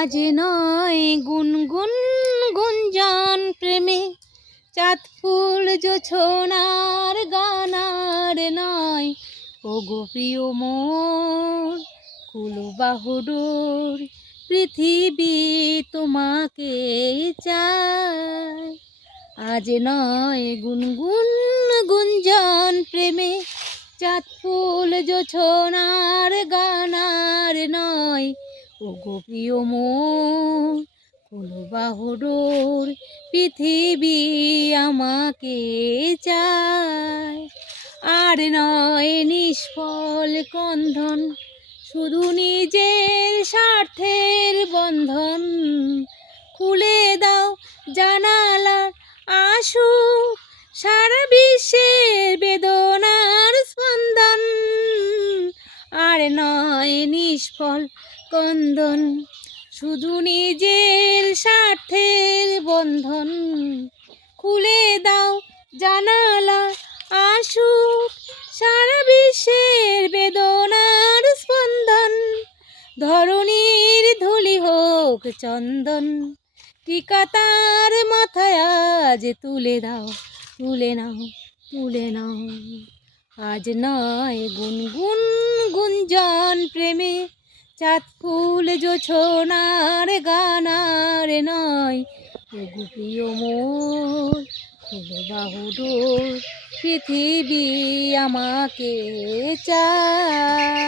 আজ নয় গুনগুন গুঞ্জন প্রেমে, চাঁদ ফুল জোছনার গানার নয়। ওগো প্রিয় মোর কুলো বাহুডোর, পৃথিবী তোমাকে চায়। আজ নয় গুনগুন গুঞ্জন প্রেমে, চাঁদ ফুল জোছনার গানার নয়। ওগো প্রিয় মোর কুলো বাহুডোর, পৃথিবী আমাকে চায়। আর নয় নিষ্ফল ক্রন্দন, শুধু নিজের স্বার্থের বন্ধন। খুলে দাও জানালার আসুক সারা বিশ্বের বেদনার স্পন্দন। আর নয় নিষ্ফল ক্রন্দন, শুধু নিজের স্বার্থের বন্ধন। খুলে দাও জানালা আসুক সারা বিশ্বের বেদনার স্পন্দন। ধরণীর ধুলি হোক চন্দন, টিকা তার মাথায় আজ তুলে দাও, তুলে নাও, তুলে নাও। আজ নয় গুনগুন গুঞ্জন প্রেমে, চাঁদ ফুল জোছনার গানার নয়। ওগো প্রিয় মোর কুলো বাহুডোর, পৃথিবী আমাকে চায়।